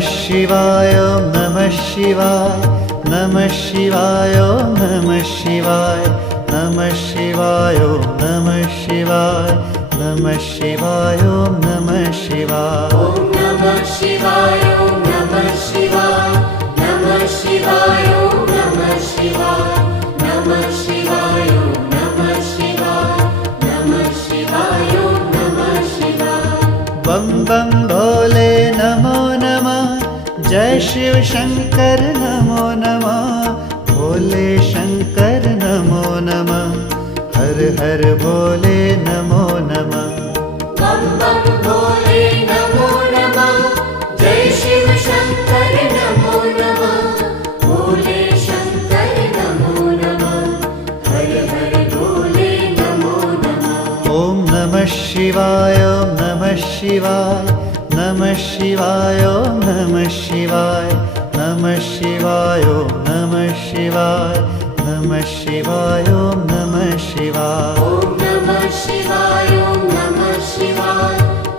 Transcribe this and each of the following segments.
शिवाय ॐ नमः शिवाय नमः शिवाय ॐ नमः शिवाय नमः शिवाय ॐ नमः शिवाय नमः शिवाय ॐ नमः शिवाय ॐ नमः शिवाय ॐ नमः शिवाय नमः शिवाय ॐ नमः शिवाय नमः शिवाय ॐ नमः शिवाय नमः शिवाय ॐ नमः शिवाय बम बम भोले नमो नमः जय शिव शंकर नमो नमः भोले शंकर नमो नमः हर हर भोले नमो नमः बम बम भोले नमो नमः जय शिव शंकर नमो नमः भोले शंकर नमो नमः हर हर भोले नमो नमः ॐ नमः शिवाय ॐ नमः शिवाय नमः शिवाय ॐ नमः शिवाय नमः शिवाय ॐ नमः शिवाय नमः शिवाय ॐ नमः शिवाय ॐ नमः शिवाय ॐ नमः शिवाय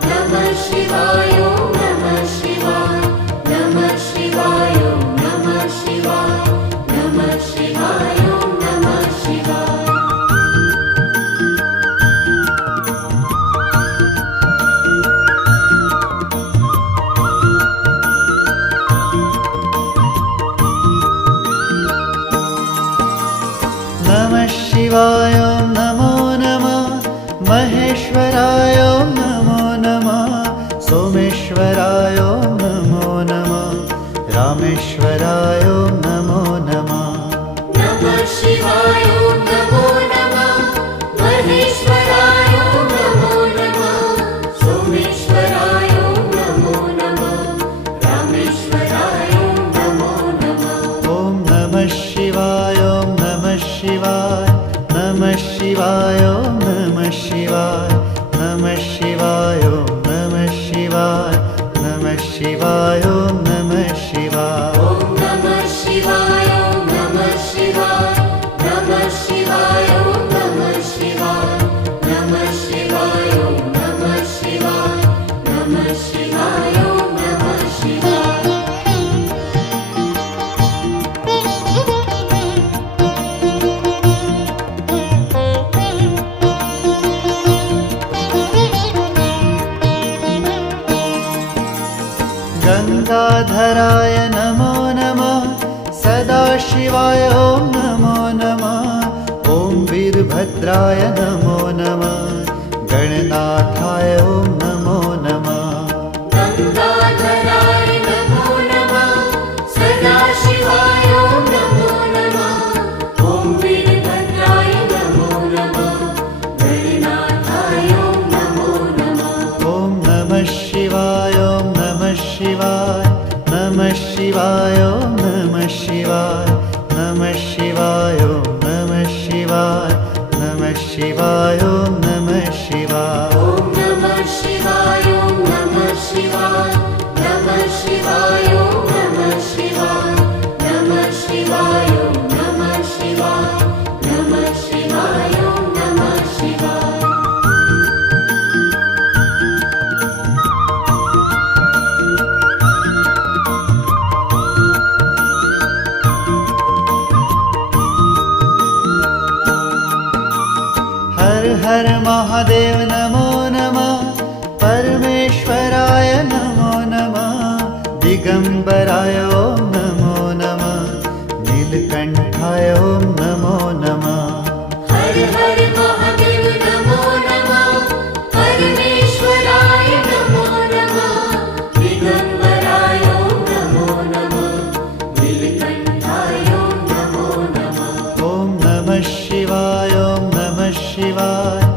नमः शिवाय ॐ नमः शिवाय नमः शिवाय ॐ नमः शिवाय नमः शिवाय ॐ नमः शिवाय नमः शिवाय ॐ नमो नमः महेश्वराय ॐ नमो नमः सोमेश्वराय ॐ नमो नमः रामेश्वराय ॐ नमो नमः नमः शिवाय ॐ नमो नमः महेश्वराय ॐ नमो नमः सोमेश्वराय ॐ नमो नमः रामेश्वराय ॐ नमो नमः ॐ नमः शिवाय ॐ नमः शिवाय नमः शिवाय ॐ नमः शिवाय नमः शिवाय ॐ नमः शिवाय नमः शिवाय ॐ नमः शिवाय ॐ नमः शिवाय ॐ नमः शिवाय नमः शिवाय ॐ नमः शिवाय नमः शिवाय ॐ नमः शिवाय नमः शिवाय ॐ नमः शिवाय गंगाधराय नमो नमः सदाशिवाय ॐ नमो नमः ॐ वीरभद्राय नमो नमः गणनाथाय ॐ नमो नमः गंगाधराय नमो नमः सदाशिवाय ॐ नमो नमः ॐ वीरभद्राय नमो नमः गणनाथाय ॐ नमो नमः ॐ नमः शिवाय ॐ नमः शिवाय नमः शिवाय ॐ नमः शिवाय नमः शिवाय ॐ नमः शिवाय नमः शिवाय ॐ नमः शिवाय ॐ नमः शिवाय ॐ नमः शिवाय नमः शिवाय ॐ नमः शिवाय नमः शिवाय ॐ नमः शिवाय नमः शिवाय ॐ नमः शिवाय हर हर महादेव नमो नमः परमेश्वराय नमो नमः दिगंबराय ॐ नमो नमः नीलकंठाय ॐ नमो नमः हर हर महादेव नमो नमः परमेश्वराय नमो नमः दिगंबराय ॐ नमो नमः नीलकंठाय ॐ नमो नमः ॐ नमः शिवाय ॐ नमः शिवाय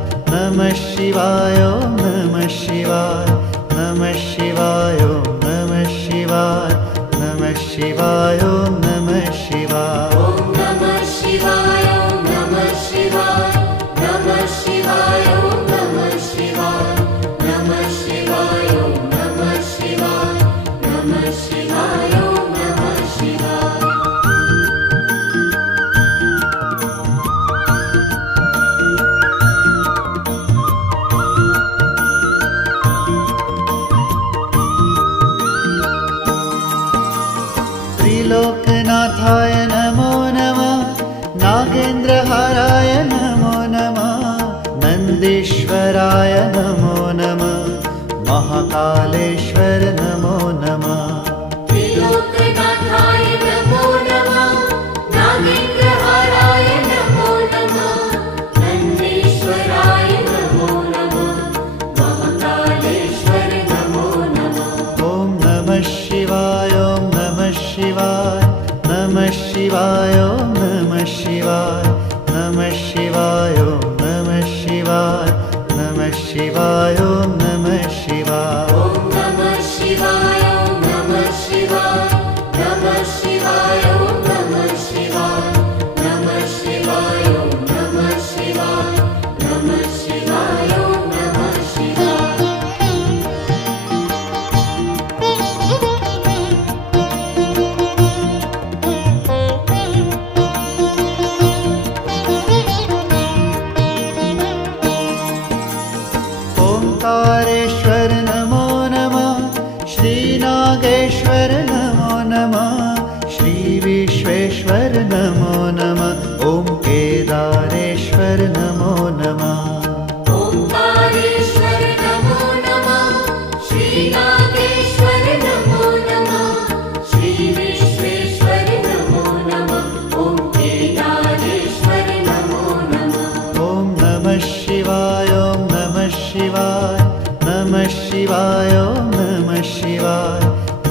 नमः शिवाय ॐ नमः शिवाय नमः शिवाय ॐ नमः शिवाय नमः शिवाय ॐ नमः शिवाय ॐ नमः शिवाय ॐ नमः शिवाय नमः शिवाय ॐ नमः शिवाय नमः शिवाय ॐ नमः शिवाय नमः शिवाय ॐ नमः शिवाय त्रिलोकनाथाय नमो नमः नागेन्द्रहाराय नमो नमः नन्दीश्वराय नमो नमः महाकालेश्वर नमो नमः त्रिलोकनाथाय नमो नमः नागेन्द्रहाराय नमो नमः नन्दीश्वराय नमो नमः महाकालेश्वर नमो नमः ॐ नमः शिवाय ॐ नमः शिवाय नमः शिवाय ॐ नमः शिवाय नमः शिवाय ॐ नमः शिवाय नमः शिवाय ॐ नमः शिवाय ॐ नमः शिवाय ॐ नमः शिवाय नमः शिवाय ॐ नमः शिवाय नमः शिवाय ॐ नमः शिवाय नमः शिवाय ॐ नमः शिवाय ओंकारेश्वर नमो नमः श्रीनागेश्वर नमो नमः श्रीविश्वेश्वर नमो नमः ॐ केदारेश्वर नमो नमः ओंकारेश्वर नमो नमः श्रीनागेश्वर नमो नमः श्रीविश्वेश्वर नमो नमः ॐ केदारेश्वर नमो नमः ॐ नमः शिवाय ॐ नमः शिवाय नमः शिवाय ॐ नमः शिवाय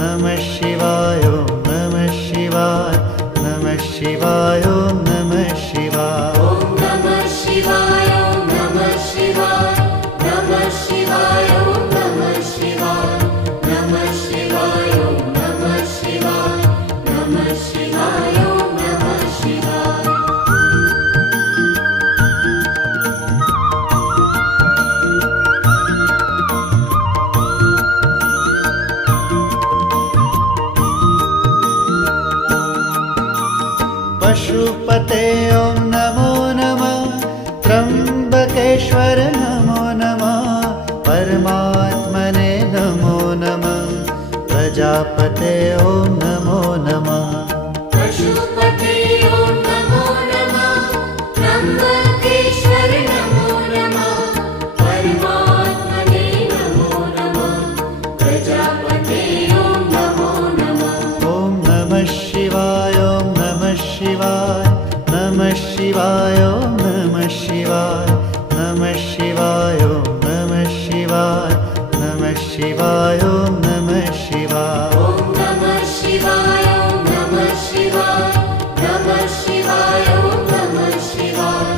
नमः शिवाय ॐ नमः शिवाय नमः शिवाय ॐ नमः शिवाय ॐ नमः शिवाय ॐ नमः शिवाय नमः शिवाय ॐ नमः शिवाय नमः शिवाय ॐ नमः शिवाय नमः शिवाय ॐ नमः शिवाय पशुपते ॐ नमो नमः त्र्यम्बकेश्वर नमो नमः परमात्मने नमो नमः प्रजापते ॐ नमो नमः पशुपते ॐ नमो नमः त्र्यम्बकेश्वर नमो नमः परमात्मने नमो नमः प्रजापते ॐ नमो नमः ॐ नमः शिवाय ॐ नमः शिवाय नमः शिवाय ॐ नमः शिवाय नमः शिवाय ॐ नमः शिवाय नमः शिवाय ॐ नमः शिवाय ॐ नमः शिवाय ॐ नमः शिवाय नमः शिवाय ॐ नमः शिवाय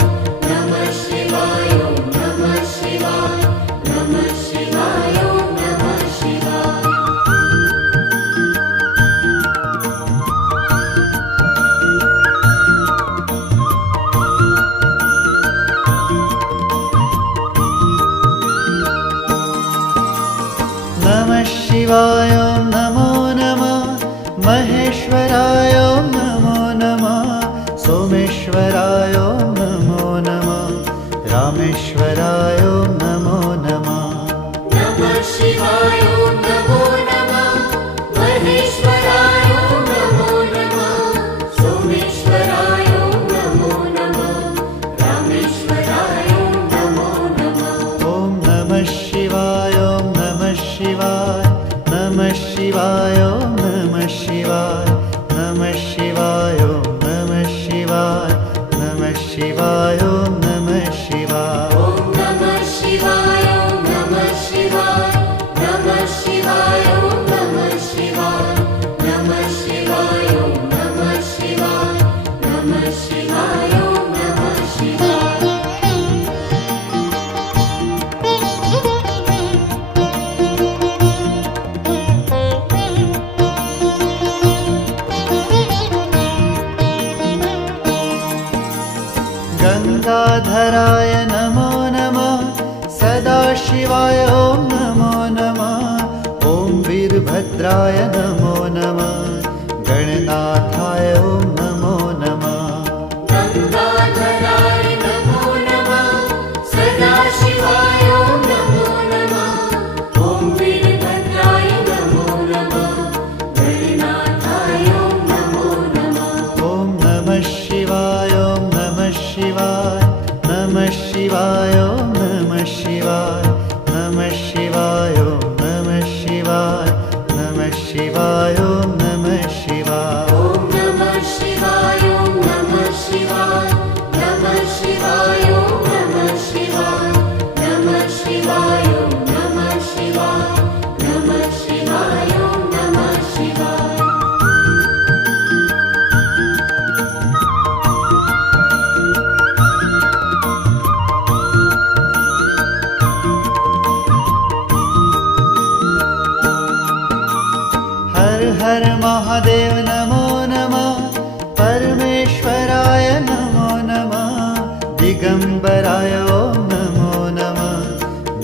नमः शिवाय ॐ नमः शिवाय नमः शिवाय ॐ नमः शिवाय नमः शिवाय ॐ नमो नमः महेश्वराय ॐ नमो नमः सोमेश्वराय ॐ नमो नमः रामेश्वराय ॐ नमो नमः नमः शिवाय ॐ नमो नमः महेश्वराय ॐ नमो नमः सोमेश्वराय ॐ नमो नमः रामेश्वराय ॐ नमो नमः ॐ नमः शिवाय ॐ नमः शिवाय नमः शिवाय ॐ नमः शिवाय गङ्गाधराय नमो नमः सदाशिवाय ॐ नमो नमः ॐ वीरभद्राय नमो नमः गणनाथाय ॐ नमो नमः गङ्गाधराय नमो नमः सदाशिवाय ॐ नमो नमः ॐ वीरभद्राय नमो नमः गणनाथाय ॐ नमो नमः ॐ नमः शिवाय ॐ नमः शिवाय नमः शिवाय ॐ नमः शिवाय नमः शिवाय ॐ नमः शिवाय नमः शिवाय ॐ नमः शिवाय ॐ नमः शिवाय ॐ नमः शिवाय नमः शिवाय ॐ नमः शिवाय नमः शिवाय ॐ नमः शिवाय नमः शिवाय ॐ नमः शिवाय हर हर महादेव नमो नमः परमेश्वराय नमो नमः दिगंबराय ॐ नमो नमः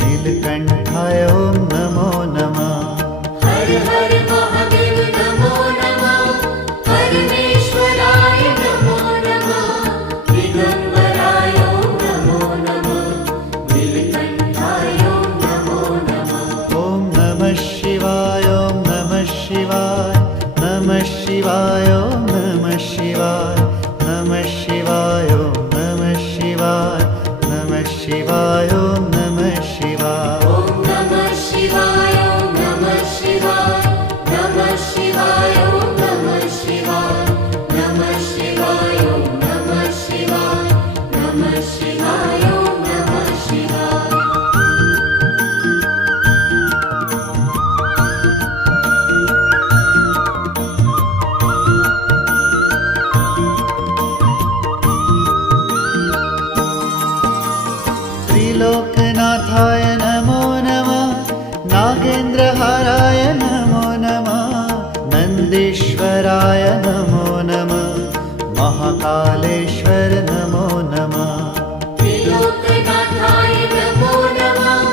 नीलकंठाय ॐ नमो नमः हर हर महादेव नमो नमः परमेश्वराय नमो नमः दिगंबराय ॐ नमो नमः नीलकंठाय ॐ नमो नमः ॐ नमः शिवाय ॐ नमः शिवाय नमः शिवाय ॐ नमः शिवाय नमः शिवाय ॐ नमः शिवाय नमः शिवाय ॐ नमः शिवाय ॐ नमः शिवाय ॐ नमः शिवाय नमः शिवाय ॐ नमः शिवाय नमः शिवाय ॐ नमः शिवाय नमः शिवाय ॐ नमः शिवाय त्रिलोकनाथाय नमो नमः नागेन्द्रहाराय नमो नमः नन्दीश्वराय नमो नमः महाकालेश्वर नमो नमः त्रिलोकनाथाय नमो नमः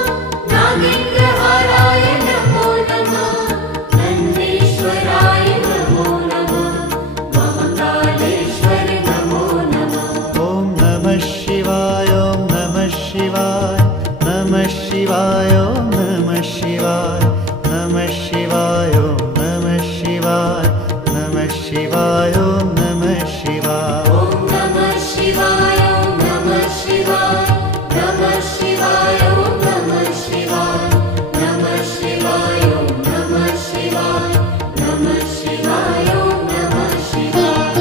नागेन्द्रहाराय नमो नमः नन्दीश्वराय नमो नमः महाकालेश्वर नमो नमः ॐ नमः शिवाय ॐ नमः शिवाय नमः शिवाय ॐ नमः शिवाय नमः शिवाय ॐ नमः शिवाय नमः शिवाय ॐ नमः शिवाय ॐ नमः शिवाय ॐ नमः शिवाय नमः शिवाय ॐ नमः शिवाय नमः शिवाय ॐ नमः शिवाय नमः शिवाय ॐ नमः शिवाय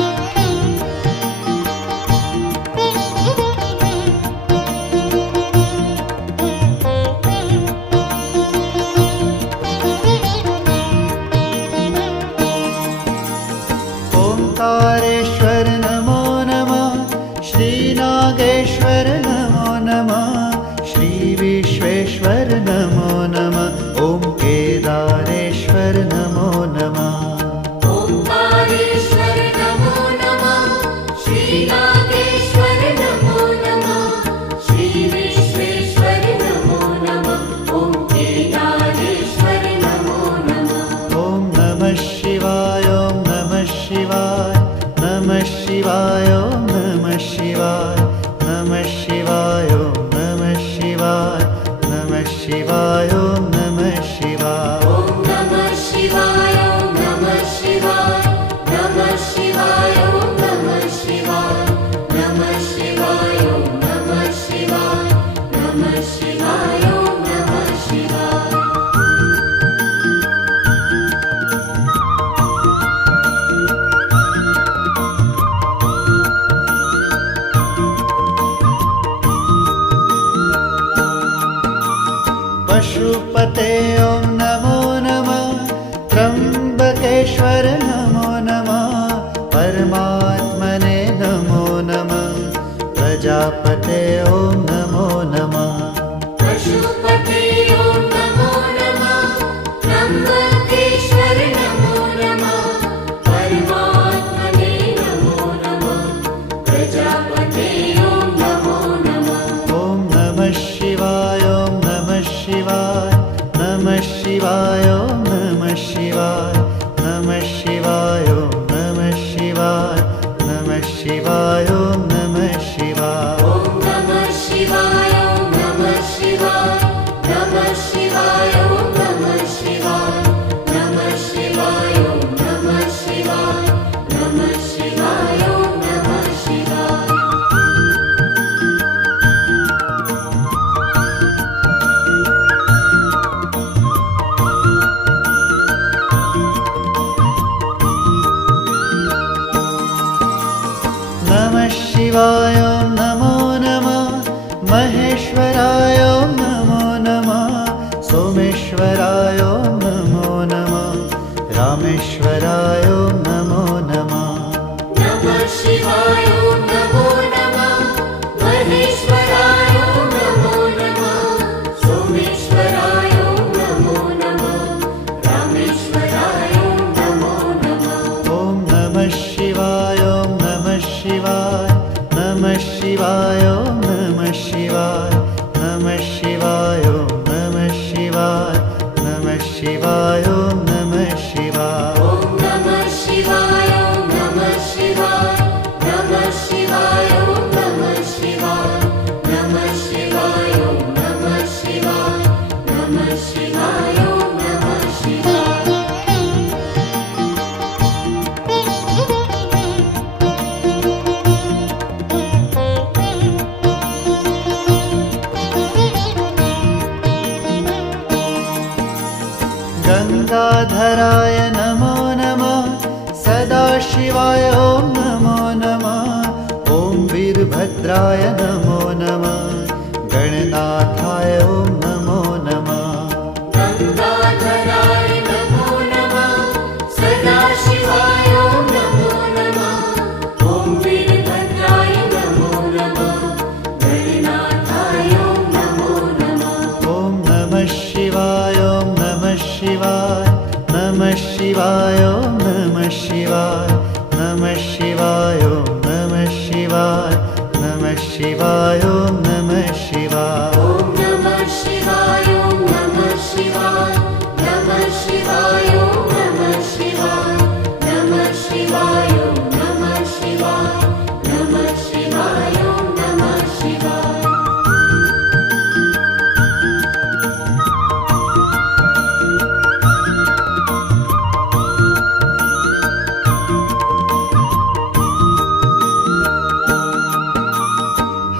ओंकारेश्वर नमो नमः श्रीनागेश्वर नमो नमः श्रीविश्वेश्वर नमो नमः ॐ केदारेश्वर नमो नमः ओंकारेश्वर नमो नमः श्रीनागेश्वर नमो नमः श्रीविश्वेश्वर नमो नमः ॐ केदारेश्वर नमो नमः ॐ नमः शिवाय ॐ नमः शिवाय नमः शिवाय ॐ नमः शिवाय नमः शिवाय ॐ नमः शिवाय नमः शिवाय ॐ नमः शिवाय ॐ नमः शिवाय ॐ नमः शिवाय नमः शिवाय ॐ नमः शिवाय नमः शिवाय ॐ नमः शिवाय नमः शिवाय ॐ नमः शिवाय पशुपते ॐ नमो नमः त्र्यम्बकेश्वर नमो नमः परमात्मने नमो नमः प्रजापते ॐ नमो नमः पशुपते ॐ नमो नमः त्र्यम्बकेश्वर नमो नमः परमात्मने नमो नमः प्रजापते ॐ शिवाय नमः शिवाय ॐ नमः शिवाय नमः शिवाय ॐ नमः शिवाय ॐ नमः शिवाय ॐ नमः शिवाय नमः शिवाय ॐ नमः शिवाय नमः शिवाय ॐ नमः शिवाय नमः शिवाय ॐ नमः शिवाय गंगाधराय नमो नमः सदाशिवाय ॐ नमो नमः ॐ वीरभद्राय नमो नमः गणनाथाय ॐ नमो नमः गंगाधराय नमो नमः सदाशिवाय ॐ नमो नमः ॐ वीरभद्राय नमो नमः गणनाथाय ॐ नमो नमः ॐ नमः शिवाय ॐ नमः शिवाय नमः शिवाय ॐ नमः शिवाय नमः शिवाय ॐ नमः शिवाय नमः शिवाय ॐ नमः शिवाय ॐ नमः शिवाय ॐ नमः शिवाय नमः शिवाय ॐ नमः शिवाय नमः शिवाय ॐ नमः शिवाय नमः शिवाय ॐ नमः शिवाय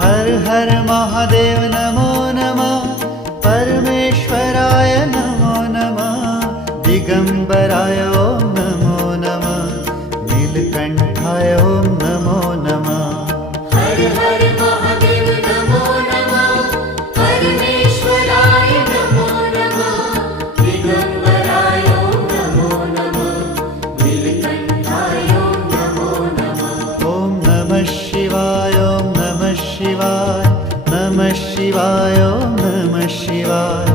हर हर महादेव नमो नमः परमेश्वराय नमो नमः दिगंबराय ॐ नमो नमः नीलकंठाय ॐ नमो नमः हर हर महादेव नमो नमः परमेश्वराय नमो नमः दिगंबराय ॐ नमो नमः नीलकंठाय ॐ नमो नमः ॐ नमः शिवाय ॐ नमः शिवाय नमः शिवाय ॐ नमः शिवाय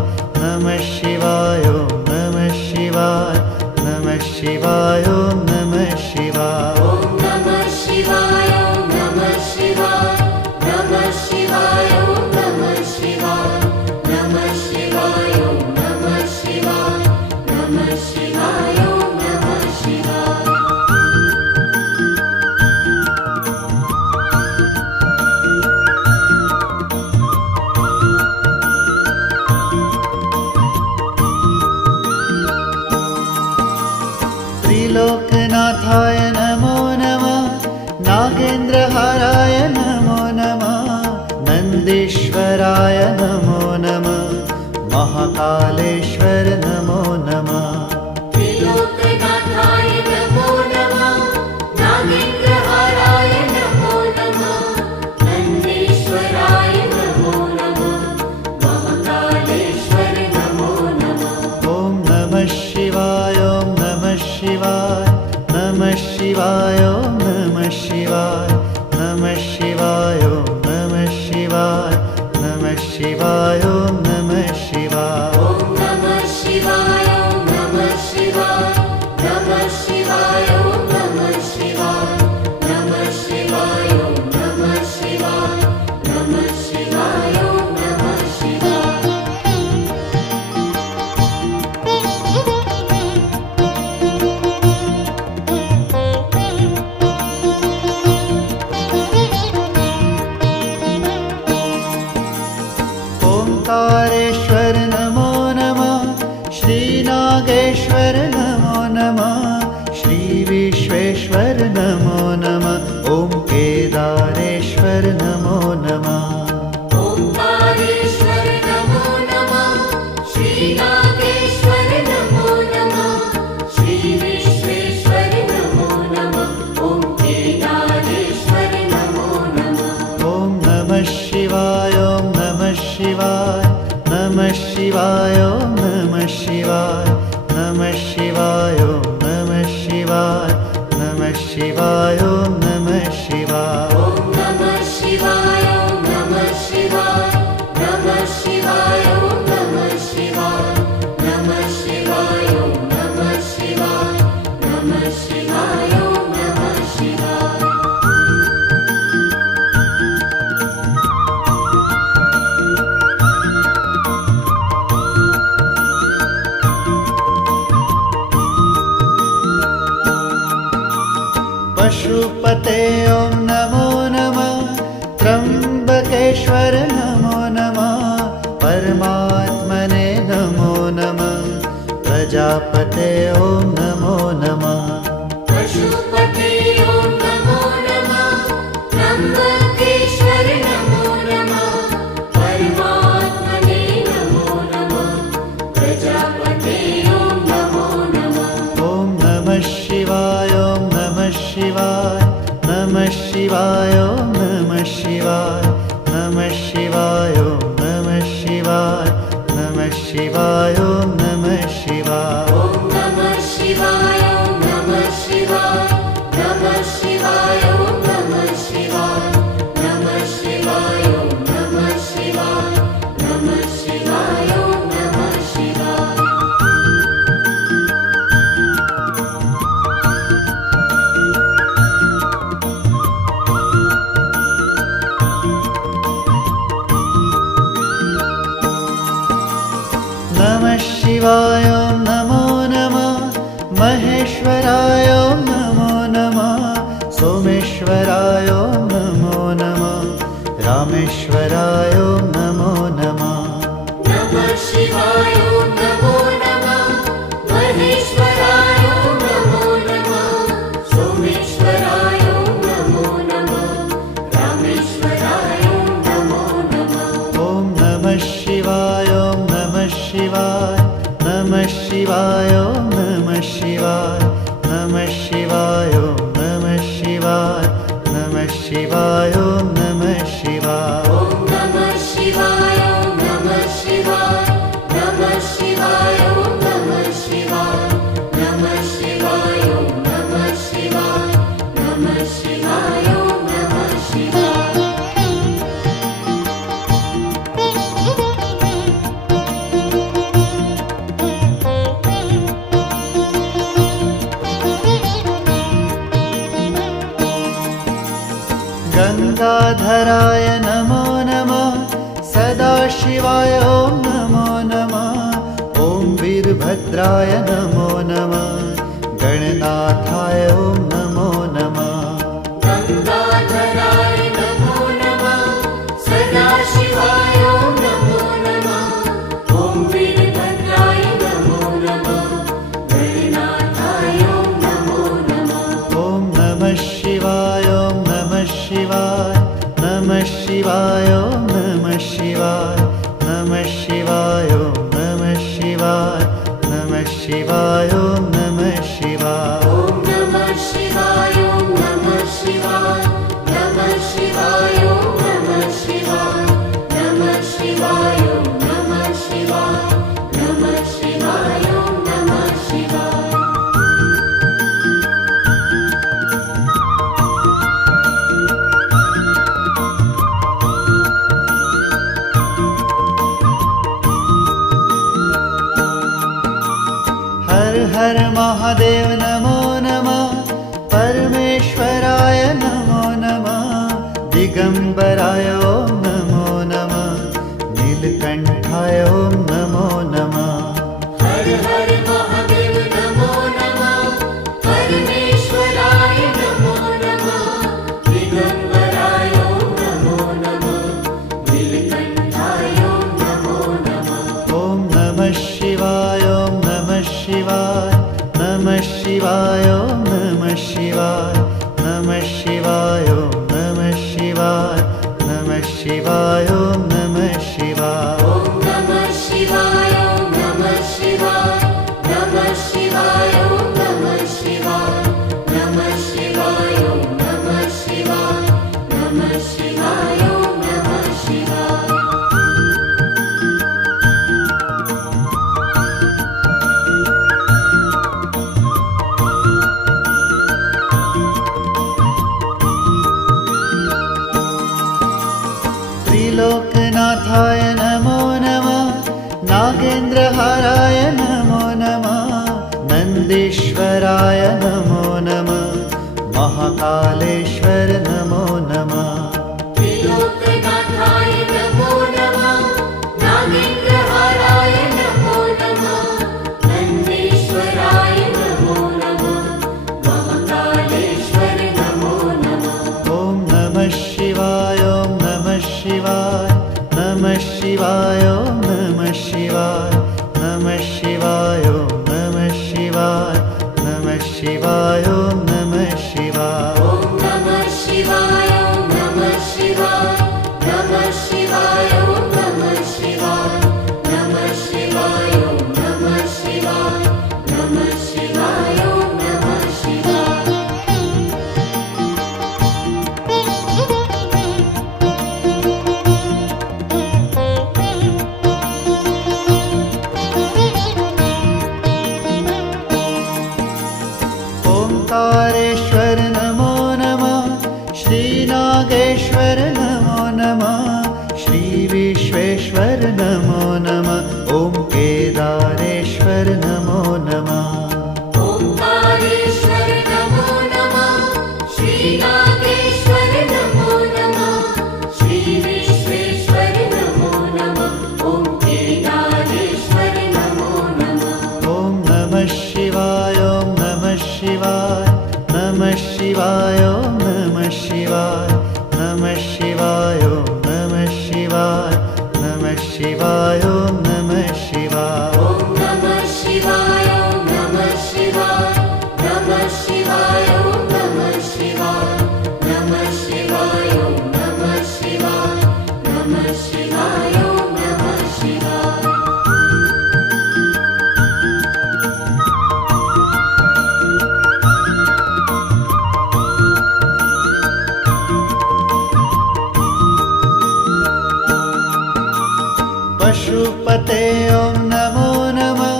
नमः शिवाय ॐ नमः शिवाय नमः शिवाय ॐ नमः शिवाय ॐ नमः शिवाय ॐ नमः शिवाय नमः शिवाय ॐ नमः शिवाय नमः शिवाय ॐ नमः शिवाय नमः शिवाय ॐ नमः शिवाय त्रिलोकनाथाय नमो नमः नागेन्द्रहाराय नमो नमः नन्दीश्वराय नमो नमः महाकालेश्वर नमो नमः त्रिलोकनाथाय नमो नमः नागेन्द्रहाराय नमो नमः नन्दीश्वराय नमो नमः महाकालेश्वर नमो नमः ॐ नमः शिवाय ॐ नमः शिवाय नमः शिवाय ॐ नमः शिवाय नमः शिवाय ॐ नमः शिवाय नमः शिवाय ॐ नमः शिवाय ॐ नमः शिवाय ॐ नमः शिवाय नमः शिवाय ॐ नमः शिवाय नमः शिवाय ॐ नमः शिवाय नमः शिवाय ॐ नमः शिवाय ओंकारेश्वर नमो नमः श्रीनागेश्वर नमो नमः श्रीविश्वेश्वर नमो नमः ॐ केदारेश्वर नमो नमः ओंकारेश्वर नमो नमः श्रीनागेश्वर नमो नमः श्रीविश्वेश्वर नमो नमः ॐ केदारेश्वर नमो नमः ॐ नमः शिवाय ॐ नमः शिवाय नमः शिवाय ॐ नमः शिवाय नमः शिवाय ॐ नमः शिवाय नमः शिवाय ॐ नमः शिवाय ॐ नमः शिवाय ॐ नमः शिवाय नमः शिवाय ॐ नमः शिवाय नमः शिवाय ॐ नमः शिवाय नमः शिवाय ॐ नमः शिवाय परमेश्वर नमो नमः परमात्मने नमो नमः प्रजापते ॐ नमो नमः पशुपते ॐ नमो नमः त्र्यम्बकेश्वर नमो नमः परमात्मने नमो नमः प्रजापते ॐ नमो नमः ॐ नमः शिवाय ॐ नमः शिवाय नमः शिवाय ॐ नमः शिवाय नमः शिवाय ॐ नमः शिवाय नमः शिवाय ॐ नमः शिवाय ॐ नमः शिवाय ॐ नमः शिवाय नमः शिवाय ॐ नमः शिवाय नमः शिवाय ॐ नमः शिवाय नमः शिवाय ॐ नमः शिवाय नमः शिवाय ॐ नमो नमः महेश्वराय ॐ नमो नमः सोमेश्वराय ॐ नमो नमः रामेश्वराय ॐ नमो नमः नमः शिवाय ॐ नमो नमः महेश्वराय ॐ नमो नमः सोमेश्वराय ॐ नमो नमः रामेश्वराय ॐ नमो नमः ॐ नमः शिवाय ॐ नमः शिवाय नमः शिवाय ॐ नमः शिवाय नमः शिवाय ॐ नमः शिवाय नमः शिवाय ॐ नमः शिवाय ॐ नमः शिवाय ॐ नमः शिवाय नमः शिवाय ॐ नमः शिवाय नमः शिवाय ॐ नमः शिवाय नमः शिवाय ॐ नमः शिवाय गङ्गाधराय नमो नमः सदाशिवाय ॐ नमो नमः ॐ वीरभद्राय नमो नमः गणनाथाय ॐ नमो नमः गङ्गाधराय नमो नमः सदाशिवाय ॐ नमो नमः ॐ वीरभद्राय नमो नमः गणनाथाय ॐ नमो नमः ॐ नमः शिवाय ॐ नमः शिवाय नमः शिवाय ॐ नमः शिवाय नमः शिवाय ॐ नमः शिवाय नमः शिवाय ॐ नमः शिवाय ॐ नमः शिवाय ॐ नमः शिवाय नमः शिवाय ॐ नमः शिवाय नमः शिवाय ॐ नमः शिवाय नमः शिवाय ॐ नमः शिवाय हर हर महादेव नमो नमः परमेश्वराय नमो नमः दिगम्बराय ॐ नमो नमः नीलकण्ठाय ॐ नमो नमः हर हर महादेव नमो नमः परमेश्वराय नमो नमः दिगम्बराय ॐ नमो नमः नीलकण्ठाय ॐ नमो नमः ॐ नमः शिवाय ॐ नमः शिवाय नमः शिवाय ॐ नमः शिवाय नमः शिवाय ॐ नमः शिवाय नमः शिवाय ॐ नमः शिवाय ॐ नमः शिवाय ॐ नमः शिवाय नमः शिवाय ॐ नमः शिवाय नमः शिवाय ॐ नमः शिवाय नमः शिवाय ॐ नमः शिवाय त्रिलोकनाथाय नमो नमः नागेन्द्रहाराय नमो नमः नन्दीश्वराय नमो नमः महाकालेश्वर नमो नमः त्रिलोकनाथाय नमो नमः नागेन्द्रहाराय नमो नमः नन्दीश्वराय नमो नमः महाकालेश्वर नमो नमः ॐ नमः शिवाय ॐ नमः शिवाय नमः शिवाय नमः शिवाय नमः शिवाय नमः शिवाय नमः शिवाय नमः शिवाय ॐ नमः शिवाय नमः शिवाय नमः शिवाय नमः शिवाय नमः शिवाय नमः शिवाय नमः शिवाय नमः शिवाय ओंकारेश्वर नमो नमः श्रीनागेश्वर नमो नमः श्रीविश्वेश्वर नमो नमः ॐ केदारेश्वर नमो नमः ओंकारेश्वर नमो नमः श्रीनागेश्वर नमो नमः श्रीविश्वेश्वर नमो नमः ॐ केदारेश्वर नमो नमः ॐ नमः शिवाय नमः शिवाय नमः शिवाय नमः शिवाय नमः शिवाय नमः शिवाय नमः शिवाय नमः शिवाय ॐ नमः शिवाय नमः शिवाय नमः शिवाय नमः शिवाय नमः शिवाय नमः शिवाय नमः शिवाय नमः शिवाय पशुपते ॐ नमो नमः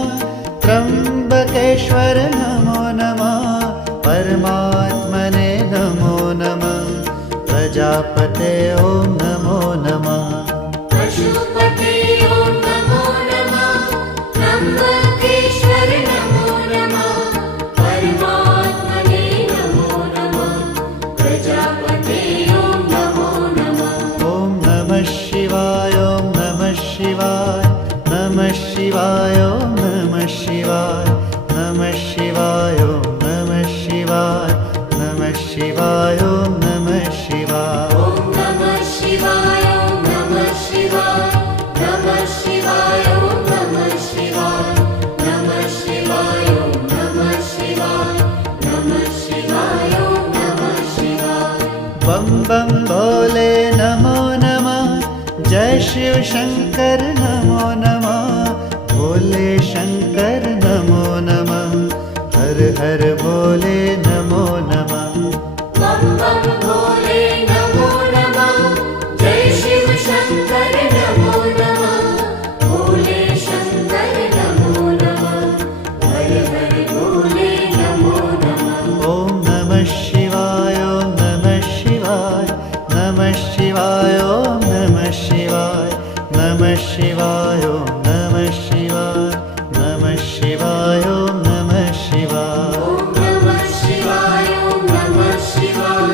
त्र्यम्बकेश्वर नमो नमः परमात्मने नमो नमः प्रजापते ॐ नमो नमः पशुपते ॐ नमो नमः त्र्यम्बकेश्वर नमो नमः परमात्मने नमो नमः प्रजापते ॐ नमो नमः ॐ नमः शिवाय नमः शिवाय नमः शिवाय नमः शिवाय नमः शिवाय नमः शिवाय नमः शिवाय नमः शिवाय ॐ नमः शिवाय नमः शिवाय नमः शिवाय नमः शिवाय नमः शिवाय नमः शिवाय नमः शिवाय नमः शिवाय बम बम भोले नमो नमः जय शिव शंकर नमो नमः भोले शंकर नमो नमः हर हर भोले नमो नमः बम बम भोले नमो नमः जय शिव शंकर नमो नमः भोले शंकर नमो नमः हर हर भोले नमो नमः ॐ नमः शिवाय नमः शिवाय नमः शिवाय नमः शिवाय नमः शिवाय नमः शिवाय नमः शिवाय नमः शिवाय ॐ नमः शिवाय नमः शिवाय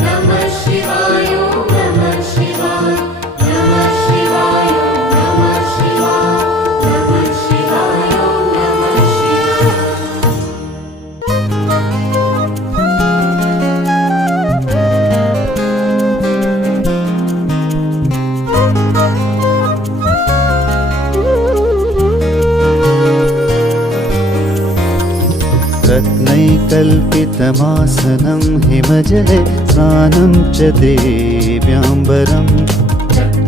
नमः शिवाय नमः शिवाय नमः शिवाय नमः शिवाय नमः शिवाय नमः शिवाय रत्नैकल्पितमासनं हिमजले स्नानं च देव्याम्बरम्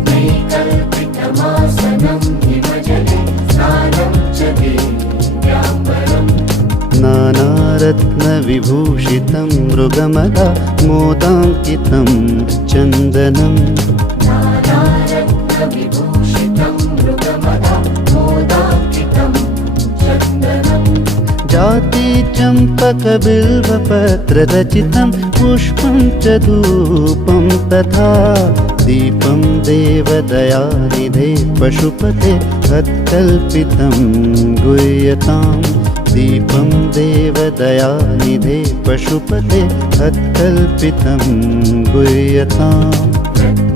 नैकल्पितमासनं हिमजले स्नानं च देव्याम्बरम् नानारत्नविभूषितं मृगमला मोदाङ्कितं चन्दनम् नानारत्नविभूषितं मृगमला मोदाङ्कितं चन्दनम् जातिचम्पकबिल्वपत्ररचितं पुष्पं च धूपं तथा दीपं देवदयानिधे पशुपते तत्कल्पितं गुह्यतां दीपं देवदयानिधे पशुपते तत्कल्पितं गुह्यताम्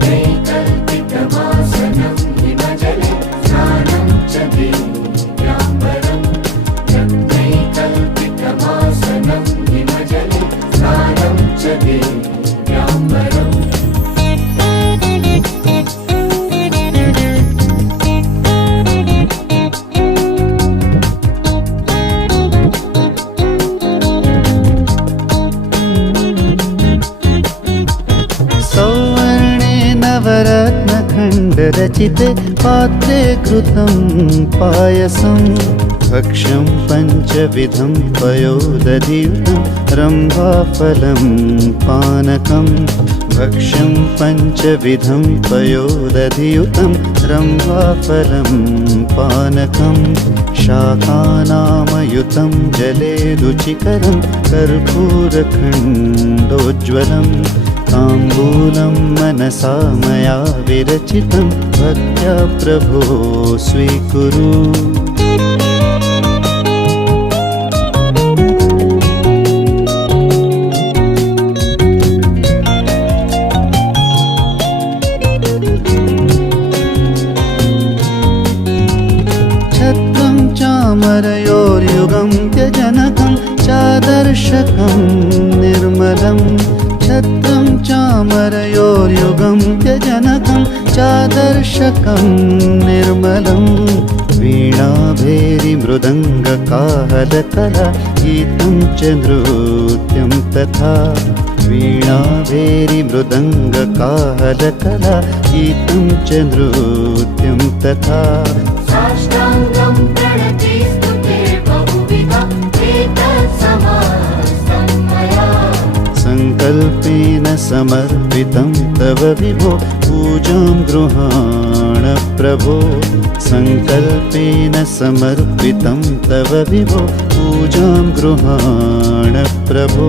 नैकल्पितमासनं हिमजले स्नानं च देव्याम्बरम् नैकल्पितमासनं हिमजले स्नानं च देव्याम्बरम् विरचिते पात्रे घृतं पायसं भक्ष्यं पञ्चविधं पयोदधियुतं रम्भाफलं पानकं भक्ष्यं पञ्चविधं पयोदधियुतं रम्भाफलं पानकं शाकानामयुतं जले रुचिकरं कर्पूरखण्डोज्ज्वलं ताम्बूलं मनसा मया विरचितं भक्त्या प्रभो स्वीकुरु। छत्रं चामरयोर्युगं त्यजनकं चादर्शकं निर्मलं छत्रं चामरयोर्युगं त्यजनकं चादर्शकं निर्मलं वीणाभेरिमृदङ्गकाहलकला गीतं च नृत्यं तथा वीणाभेरिमृदङ्गकाहलकला गीतं च नृत्यं तथा साष्टाङ्गं प्रणति स्तुते बहुविधा एतत् समस्तं मया सङ्कल्पेन समर्पितं तव विभो पूजां गृहाण प्रभो सङ्कल्पेन समर्पितं तव विभो पूजां गृहाण प्रभो।